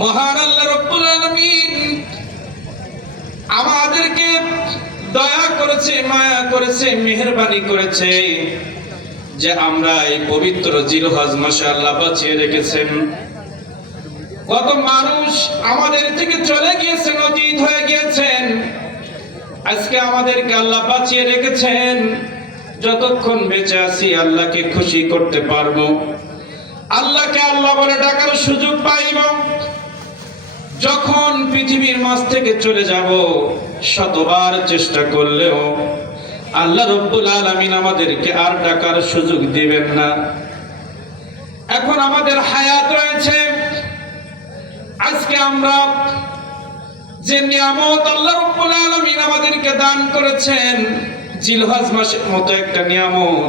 মহান আল্লাহ রাব্বুল আলামিন আমাদেরকে দয়া করেছে, মায়া করেছে, মেহেরবানি করেছে যে আমরা এই পবিত্র জিলহজ মাসে আল্লাহ বাঁচিয়ে রেখেছেন। কত মানুষ আমাদের থেকে চলে গিয়েছেন, অতীত হয়ে গিয়েছেন, আজকে আমাদেরকে আল্লাহ বাঁচিয়ে রেখেছেন। যতক্ষণ বেঁচে আছি আল্লাহকে খুশি করতে পারবো, আল্লাহকে আল্লাহ বলে ডাকার সুযোগ পাইব। যখন পৃথিবীর মাঝ থেকে চলে যাব, শতবার চেষ্টা করলেও আল্লাহ রাব্বুল আলামিন আমাদেরকে আর ডাকার সুযোগ দিবেন না। এখন আমাদের হায়াত রয়েছে, আজকে আমরা যে নিয়ামত আল্লাহ রাব্বুল আলামিন আমাদেরকে দান করেছেন, জিলহজ মাসের মতো একটা নিয়ামত,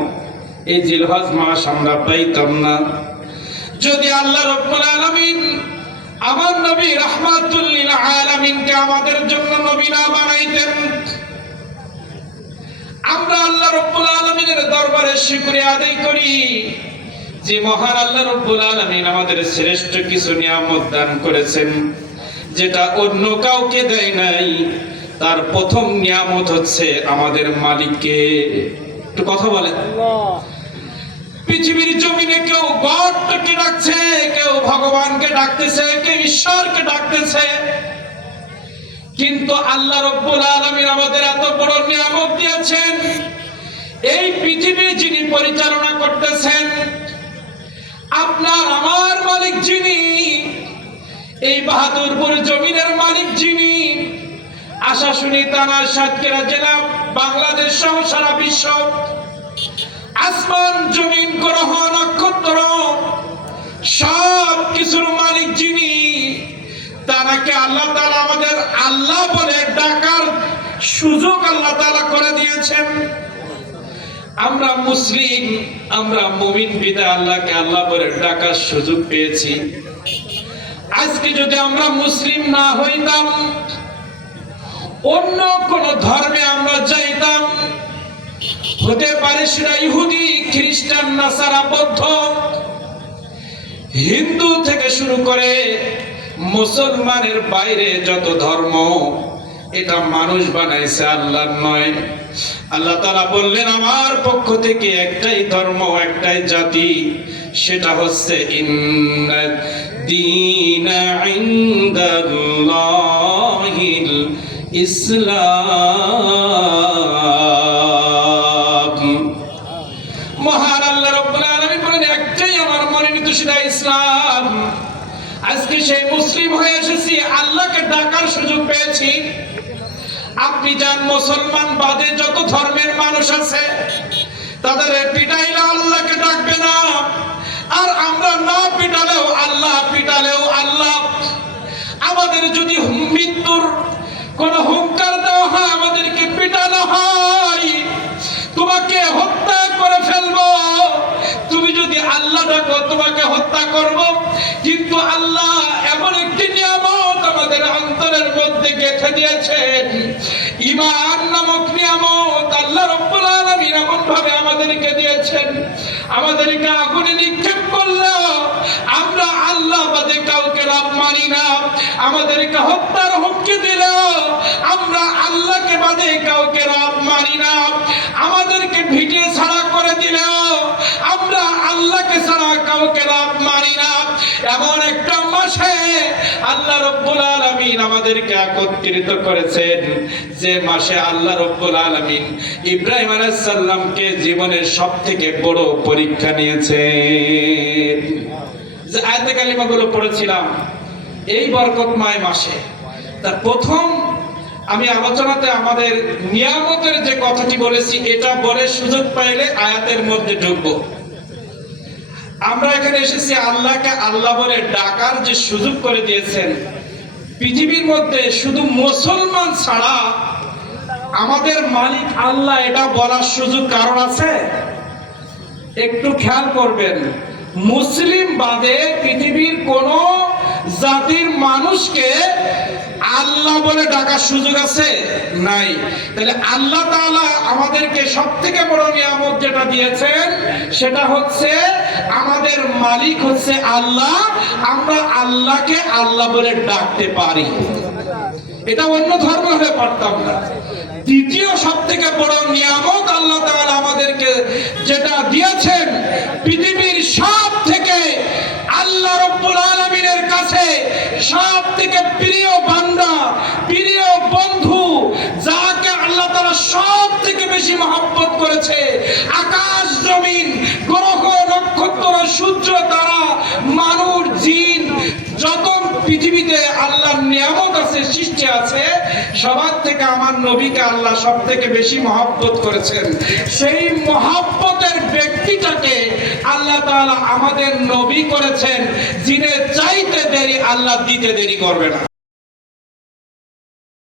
এই জিলহজ মাস আমরা পাইতাম না যদি আল্লাহ রাব্বুল আলামিন আমার নবী রাহমাতুল লিল আলামিনকে আমাদের জন্য নবী না বানাইতেন। আমরা আল্লাহ রাব্বুল আলামিনের দরবারে শুকরিয়া আদায় করি যে মহান আল্লাহ রাব্বুল আলামিন আমাদের শ্রেষ্ঠ কিছু নিয়ামত দান করেছেন, যেটা অন্য কাউকে দেয় নাই। তার প্রথম নিয়ামত হচ্ছে আমাদের মালিককে। একটু কথা বলেন। পৃথিবীর জমিনে কেউ গডকে ডাকছে, কেউ ভগবানকে ডাকতেছে, কেউ ঈশ্বরকে ডাকতেছে, কিন্তু আল্লাহ রাব্বুল আলামিন আমাদের এত বড় নিয়ামত দিয়েছেন। এই পৃথিবী যিনি পরিচালনা করতেছেন, আপনার আমার মালিক যিনি, এই বাহাদুরপুর জমিনের মালিক যিনি, আশাশুনি থানা, সাতক্ষীরা জেলা, বাংলাদেশ সহ সারা বিশ্ব, আসমান জমিন গ্রহ নক্ষত্র সব কিছুর মালিক যিনি, তাকে আল্লাহ তাআলা আমাদের আল্লাহ বলে ডাকার সুযোগ আল্লাহ তাআলা করে দিয়েছেন। আমরা মুসলিম, আমরা মুমিন বিদায় আল্লাহকে আল্লাহ বলে ডাকার সুযোগ পেয়েছি। আজকে যদি আমরা মুসলিম না হইতাম, অন্য কোন ধর্মে আমরা যাইতাম, হতে পারে সেটা ইহুদি, খ্রিস্টান, নাসারা, বৌদ্ধ, হিন্দু থেকে শুরু করে মুসলমানের বাইরে যত ধর্ম, এটা মানুষ বানাইছে, আল্লাহর নয়। আল্লাহ তাআলা বললেন আমার পক্ষ থেকে একটাই ধর্ম, একটাই জাতি, সেটা হচ্ছে ইন্নাদ দীনা ইনদাল্লাহিল ইসলাম। মহান আল্লাহ রাব্বুল আলামিন বলেন একটাই আমার মনোনীত, সেটা ইসলাম। আজকে সেই মুসলিম হয়ে এসেছি, আল্লাহকে ডাকার সুযোগ পেয়েছি। আপনি যান মুসলমান বাদে যত ধর্মের মানুষ আছে, তাদের পিটাইলে আল্লাহকে ডাকবে না, আর আমরা না পিটালেও আল্লাহ, পিটালেও আল্লাহ। আমাদের যদি মৃত্যুর কোন হুঙ্কার দেওয়া হয়, আমাদেরকে পিটানো হয়, তোমাকে হত্যা করে ফেলবো, তুমি যদি আল্লাহ ডাকো তোমাকে হত্যা করব। কিন্তু আল্লাহ এমন একটি নিয়ামত আমাদের অন্তরের মধ্যে গেঁথে দিয়েছেন, ঈমান নামক নিয়ামত আল্লাহ রাব্বুল আলামিন এমন ভাবে আমাদেরকে দিয়েছেন, আমাদেরকে আগুনে নিক্ষেপ করলেও আমরা আল্লাহ বাদে কাউকে রব মানি না। আমাদেরকে হত্যার হুমকি দিলেও আমরা আল্লাহকে বাদে কাউকে রব মানি না। আমাদেরকে ভিটে ছাড়া করে দিলেও আমরা আল্লাহকে ছাড়া কাউকে রব মানি না। এমন একটা মাসে আল্লাহ রাব্বুল আলামিন আমাদেরকে একত্রিত করেছেন, যে মাসে আল্লাহ রাব্বুল আলামিন ইব্রাহিম আলাইহিস সালামকে জীবনের সবথেকে বড় পরীক্ষা নিয়েছেন। যে আয়াতে কালিমাগুলো পড়েছিলাম এই বরকতময় মাসে, তার প্রথম আমি আলোচনাতে আমাদের নিয়ামতের যে কথাটি বলেছি, এটা বলে সুযোগ পাইলে আয়াতের মধ্যে ঢুকবো। আমরা এখানে এসেছি আল্লাহকে আল্লাহ বলে ডাকার যে সুযোগ করে দিয়েছেন। পৃথিবীর মধ্যে শুধু মুসলমান ছাড়া আমাদের মালিক আল্লাহ, এটা বলার সুযোগ কারণ আছে? একটু খেয়াল করবেন, মুসলিম বাদে পৃথিবীর কোন জাতির মানুষকে আল্লাহ বলে ডাকার সুযোগ আছে? নাই। তাহলে আল্লাহ তাআলা আমাদেরকে সবথেকে বড় নিয়ামত যেটা দিয়েছেন সেটা হচ্ছে আমাদের মালিক হচ্ছে আল্লাহ, আমরা আল্লাহকে আল্লাহ বলে ডাকতে পারি। এটা অন্য ধর্ম হলে পারতাম না। দ্বিতীয় সবথেকে বড় নিয়ামত আল্লাহ তাআলা আমাদেরকে যেটা দিয়েছেন, পৃথিবীর সব থেকে আল্লাহ রাব্বুল আলামিনের কাছে সব থেকে প্রিয় বান্দা, প্রিয় বন্ধু, যাকে আল্লাহ তাআলা সব থেকে বেশি মহব্বত করেছে, আকাশ জমিন গ্রহ নক্ষত্র সূর্য তারা মানুষ জিন যত পৃথিবীতে আল্লাহর নিয়ামত আছে, সৃষ্টি আছে, সবার থেকে আমার নবীকে আল্লাহ সব থেকে বেশি মহব্বত করেছেন। সেই মহব্বতের ব্যক্তিটাকে আল্লাহ তাআলা আমাদের নবী করেছেন, যিনি চাইতে দেরি আল্লাহ দিতে দেরি করবে না।